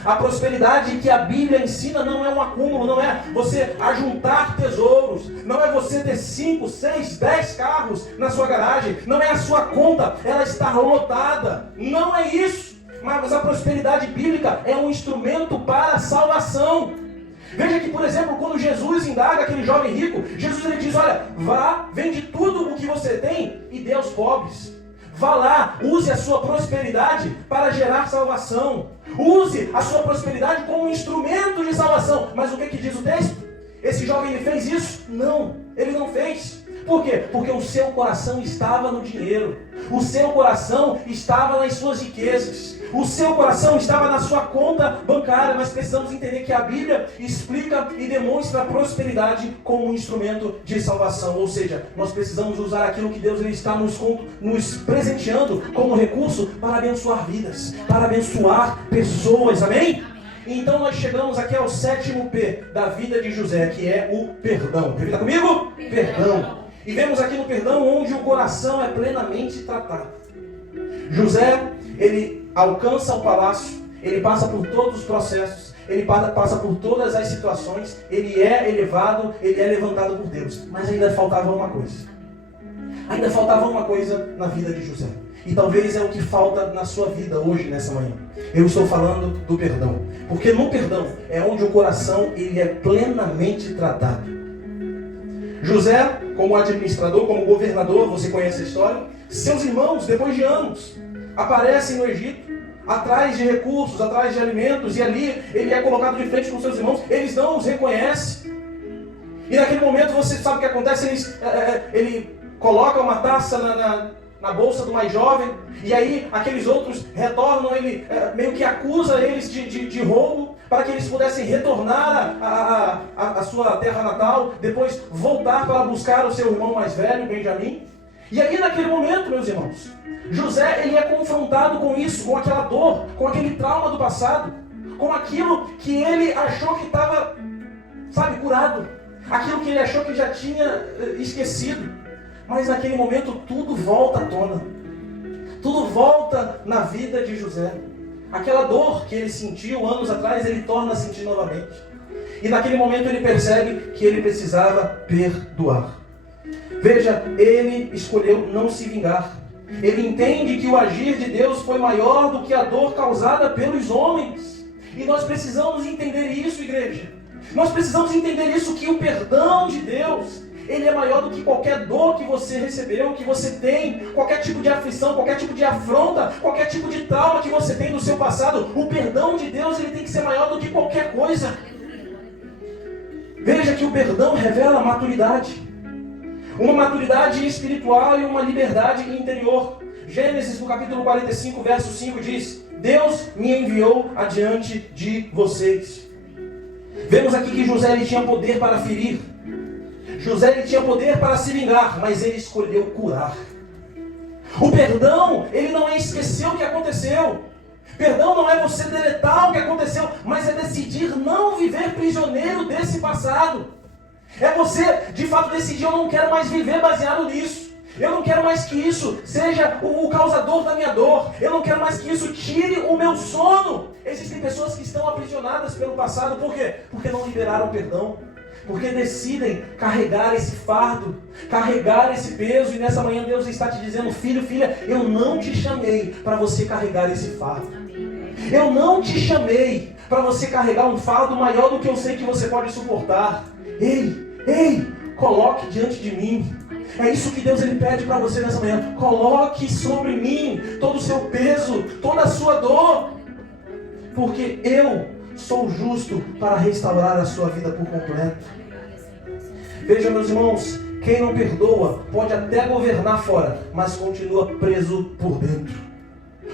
A prosperidade que a Bíblia ensina não é um acúmulo, não é você ajuntar tesouros, não é você ter 5, 6, 10 carros na sua garagem, não é a sua conta, ela está lotada. Não é isso. Mas a prosperidade bíblica é um instrumento para a salvação. Veja que, por exemplo, quando Jesus indaga aquele jovem rico, Jesus ele diz: olha, vá, vende tudo o que você tem e dê aos pobres. Vá lá, use a sua prosperidade para gerar salvação. Use a sua prosperidade como um instrumento de salvação. Mas o que diz o texto? Esse jovem ele fez isso? Não, ele não fez. Por quê? Porque o seu coração estava no dinheiro. O seu coração estava nas suas riquezas. O seu coração estava na sua conta bancária. Mas precisamos entender que a Bíblia explica e demonstra a prosperidade como um instrumento de salvação. Ou seja, nós precisamos usar aquilo que Deus ele está nos presenteando como recurso para abençoar vidas, para abençoar pessoas. Amém? Então nós chegamos aqui ao 7º P da vida de José, que é o perdão. Repita comigo? Perdão. E vemos aqui no perdão onde o coração é plenamente tratado. José, ele alcança o palácio, ele passa por todos os processos, ele passa por todas as situações, ele é elevado, ele é levantado por Deus. Mas ainda faltava uma coisa. Ainda faltava uma coisa na vida de José. E talvez é o que falta na sua vida hoje, nessa manhã. Eu estou falando do perdão. Porque no perdão é onde o coração ele é plenamente tratado. José, como administrador, como governador, você conhece a história. Seus irmãos, depois de anos, aparecem no Egito, atrás de recursos, atrás de alimentos. E ali ele é colocado de frente com seus irmãos. Eles não os reconhecem. E naquele momento você sabe o que acontece. Ele coloca uma taça na bolsa do mais jovem, e aí aqueles outros retornam, ele meio que acusa eles de roubo, para que eles pudessem retornar à sua terra natal, depois voltar para buscar o seu irmão mais velho, Benjamim. E aí naquele momento, meus irmãos, José ele é confrontado com isso, com aquela dor, com aquele trauma do passado, com aquilo que ele achou que estava, curado, aquilo que ele achou que já tinha esquecido. Mas naquele momento tudo volta à tona. Tudo volta na vida de José. Aquela dor que ele sentiu anos atrás, ele torna a sentir novamente. E naquele momento ele percebe que ele precisava perdoar. Veja, ele escolheu não se vingar. Ele entende que o agir de Deus foi maior do que a dor causada pelos homens. E nós precisamos entender isso, igreja. Nós precisamos entender isso, que o perdão de Deus ele é maior do que qualquer dor que você recebeu, que você tem, qualquer tipo de aflição, qualquer tipo de afronta, qualquer tipo de trauma que você tem no seu passado. O perdão de Deus ele tem que ser maior do que qualquer coisa. Veja que o perdão revela maturidade. Uma maturidade espiritual e uma liberdade interior. Gênesis, no capítulo 45, verso 5 diz: Deus me enviou adiante de vocês. Vemos aqui que José ele tinha poder para ferir. José ele tinha poder para se vingar, mas ele escolheu curar. O perdão, ele não é esquecer o que aconteceu. Perdão não é você deletar o que aconteceu, mas é decidir não viver prisioneiro desse passado. É você, de fato, decidir: eu não quero mais viver baseado nisso. Eu não quero mais que isso seja o causador da minha dor. Eu não quero mais que isso tire o meu sono. Existem pessoas que estão aprisionadas pelo passado. Por quê? Porque não liberaram perdão. Porque decidem carregar esse fardo, carregar esse peso. E nessa manhã Deus está te dizendo: filho, filha, eu não te chamei para você carregar esse fardo. Eu não te chamei para você carregar um fardo maior do que eu sei que você pode suportar. Ei, coloque diante de mim. É isso que Deus ele pede para você nessa manhã. Coloque sobre mim todo o seu peso, toda a sua dor. Porque eu sou justo para restaurar a sua vida por completo. Veja, meus irmãos, quem não perdoa pode até governar fora, mas continua preso por dentro.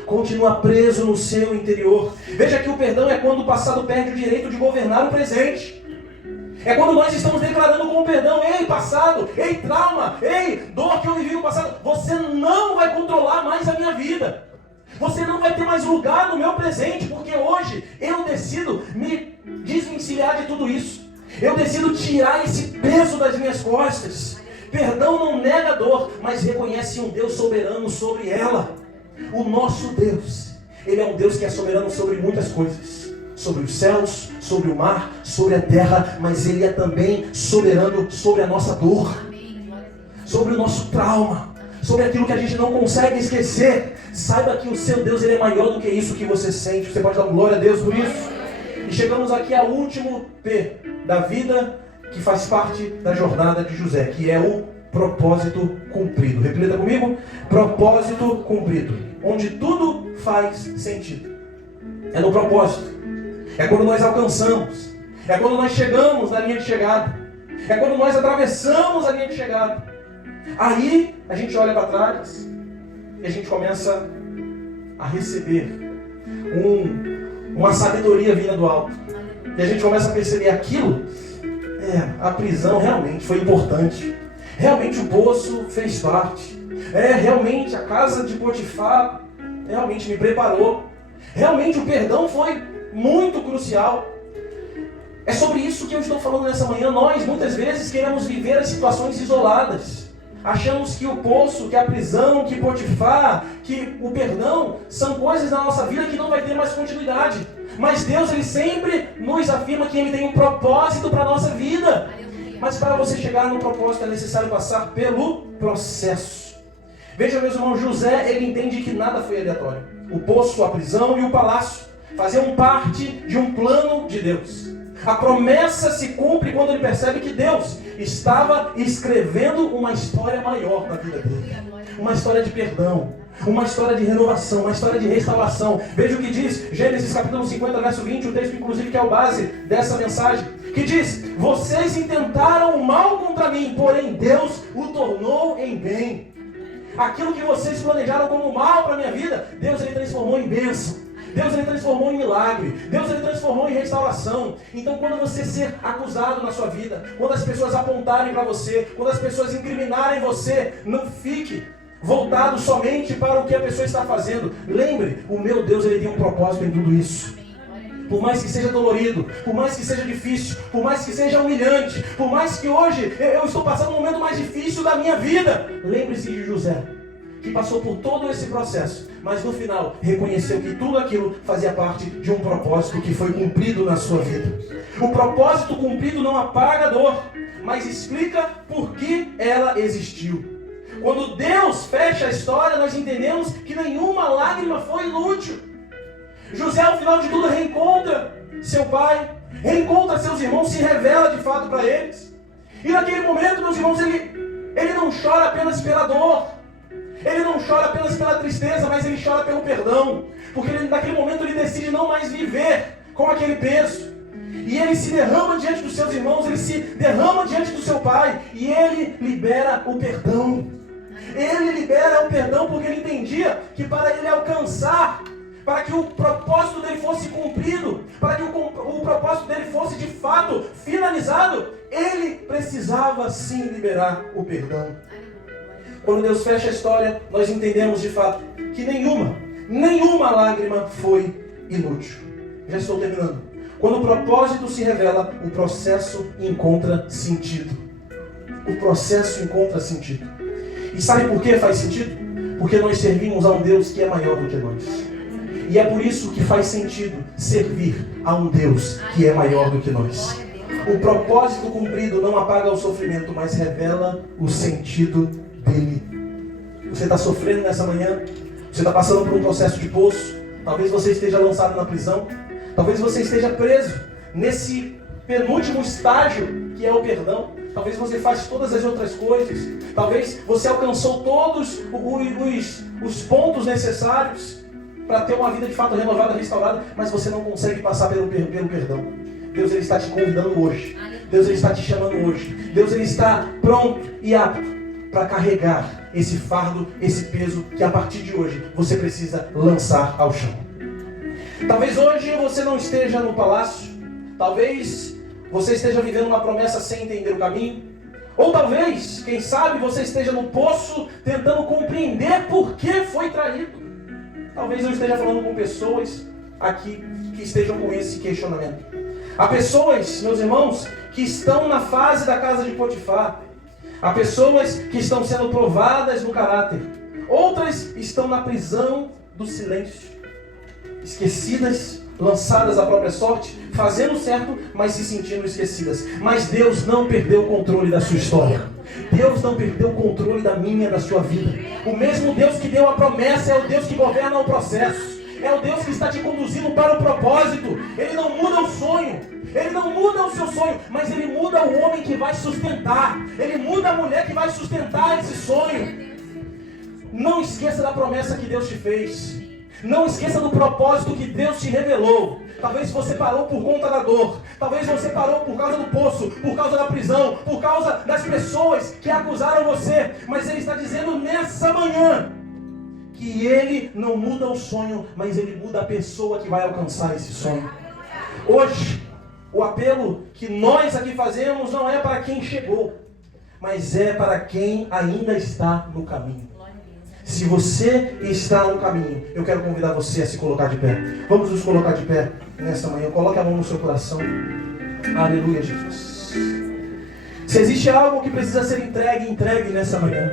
Continua preso no seu interior. Veja que o perdão é quando o passado perde o direito de governar o presente. É quando nós estamos declarando com o perdão: ei, passado, ei, trauma, ei, dor que eu vivi no passado, você não vai controlar mais a minha vida. Você não vai ter mais lugar no meu presente, porque hoje eu decido me desvencilhar de tudo isso. Eu decido tirar esse peso das minhas costas. Perdão não nega a dor, mas reconhece um Deus soberano sobre ela. O nosso Deus, Ele é um Deus que é soberano sobre muitas coisas. Sobre os céus, sobre o mar, sobre a terra, mas Ele é também soberano sobre a nossa dor, sobre o nosso trauma, sobre aquilo que a gente não consegue esquecer. Saiba que o seu Deus ele é maior do que isso que você sente. Você pode dar glória a Deus por isso? E chegamos aqui ao último P da vida, que faz parte da jornada de José, que é o propósito cumprido. Repita comigo: propósito cumprido. Onde tudo faz sentido. É no propósito. É quando nós alcançamos. É quando nós chegamos na linha de chegada. É quando nós atravessamos a linha de chegada. Aí a gente olha para trás e a gente começa a receber uma sabedoria vinda do alto. E a gente começa a perceber aquilo. A prisão realmente foi importante. Realmente o poço fez parte. Realmente a casa de Potifar realmente me preparou. Realmente o perdão foi muito crucial. É sobre isso que eu estou falando nessa manhã. Nós muitas vezes queremos viver as situações isoladas. Achamos que o poço, que a prisão, que Potifar, que o perdão são coisas na nossa vida que não vai ter mais continuidade. Mas Deus, Ele sempre nos afirma que Ele tem um propósito para a nossa vida. Mas para você chegar no propósito é necessário passar pelo processo. Veja, meus irmãos, José, ele entende que nada foi aleatório. O poço, a prisão e o palácio faziam parte de um plano de Deus. A promessa se cumpre quando ele percebe que Deus estava escrevendo uma história maior na vida dele. Uma história de perdão, uma história de renovação, uma história de restauração. Veja o que diz Gênesis capítulo 50, verso 20, o texto inclusive que é a base dessa mensagem, que diz: vocês intentaram o mal contra mim, porém Deus o tornou em bem. Aquilo que vocês planejaram como mal para a minha vida, Deus ele transformou em bênção. Deus ele transformou em milagre. Deus ele transformou em restauração. Então quando você ser acusado na sua vida, quando as pessoas apontarem para você, quando as pessoas incriminarem você, não fique voltado somente para o que a pessoa está fazendo. Lembre, o meu Deus ele tem um propósito em tudo isso. Por mais que seja dolorido, por mais que seja difícil, por mais que seja humilhante, por mais que hoje eu estou passando um momento mais difícil da minha vida, lembre-se de José, que passou por todo esse processo, mas no final reconheceu que tudo aquilo fazia parte de um propósito que foi cumprido na sua vida. O propósito cumprido não apaga a dor, mas explica por que ela existiu. Quando Deus fecha a história, nós entendemos que nenhuma lágrima foi inútil. José, ao final de tudo, reencontra seu pai, reencontra seus irmãos, se revela de fato para eles. E naquele momento, meus irmãos, ele não chora apenas pela dor, ele não chora apenas pela tristeza, mas ele chora pelo perdão. Porque naquele momento ele decide não mais viver com aquele peso. E ele se derrama diante dos seus irmãos, ele se derrama diante do seu pai, e ele libera o perdão. Ele libera o perdão porque ele entendia que para ele alcançar, para que o propósito dele fosse cumprido, para que o propósito dele fosse de fato finalizado, ele precisava sim liberar o perdão. Quando Deus fecha a história, nós entendemos de fato que nenhuma lágrima foi inútil. Já estou terminando. Quando o propósito se revela, o processo encontra sentido. O processo encontra sentido. E sabe por que faz sentido? Porque nós servimos a um Deus que é maior do que nós. E é por isso que faz sentido servir a um Deus que é maior do que nós. O propósito cumprido não apaga o sofrimento, mas revela o sentido dele. Você está sofrendo nessa manhã? Você está passando por um processo de poço? Talvez você esteja lançado na prisão. Talvez você esteja preso nesse penúltimo estágio que é o perdão. Talvez você faça todas as outras coisas. Talvez você alcançou todos os pontos necessários para ter uma vida de fato renovada, restaurada, mas você não consegue passar pelo perdão. Deus ele está te convidando hoje. Deus ele está te chamando hoje. Deus ele está pronto e apto para carregar esse fardo, esse peso que a partir de hoje você precisa lançar ao chão. Talvez hoje você não esteja no palácio. Talvez você esteja vivendo uma promessa sem entender o caminho. Ou talvez, quem sabe, você esteja no poço tentando compreender por que foi traído. Talvez eu esteja falando com pessoas aqui que estejam com esse questionamento. Há pessoas, meus irmãos, que estão na fase da casa de Potifar. Há pessoas que estão sendo provadas no caráter. Outras estão na prisão do silêncio. Esquecidas, lançadas à própria sorte, fazendo certo, mas se sentindo esquecidas. Mas Deus não perdeu o controle da sua história. Deus não perdeu o controle da minha, da sua vida. O mesmo Deus que deu a promessa é o Deus que governa o processo. É o Deus que está te conduzindo para o propósito. Ele não muda o sonho. Ele não muda o seu sonho, mas Ele muda o homem que vai sustentar. Ele muda a mulher que vai sustentar esse sonho. Não esqueça da promessa que Deus te fez. Não esqueça do propósito que Deus te revelou. Talvez você parou por conta da dor. Talvez você parou por causa do poço, por causa da prisão, por causa das pessoas que acusaram você. Mas Ele está dizendo nessa manhã que Ele não muda o sonho, mas Ele muda a pessoa que vai alcançar esse sonho. Hoje, o apelo que nós aqui fazemos não é para quem chegou, mas é para quem ainda está no caminho. Se você está no caminho, eu quero convidar você a se colocar de pé. Vamos nos colocar de pé nesta manhã. Coloque a mão no seu coração. Aleluia, Jesus. Se existe algo que precisa ser entregue, entregue nessa manhã.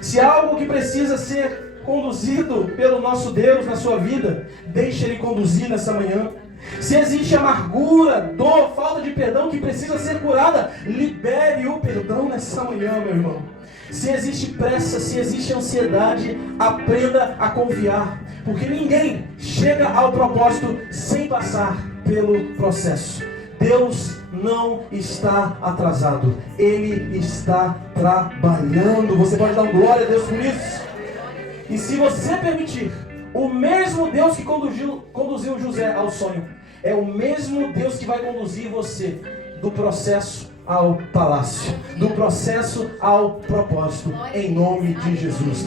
Se há algo que precisa ser conduzido pelo nosso Deus na sua vida, deixe Ele conduzir nessa manhã. Se existe amargura, dor, falta de perdão que precisa ser curada, libere o perdão nessa manhã, meu irmão. Se existe pressa, se existe ansiedade, aprenda a confiar. Porque ninguém chega ao propósito sem passar pelo processo. Deus não está atrasado. Ele está trabalhando. Você pode dar glória a Deus por isso? E se você permitir, o mesmo Deus que conduziu José ao sonho, é o mesmo Deus que vai conduzir você do processo ao palácio, do processo ao propósito, em nome de Jesus.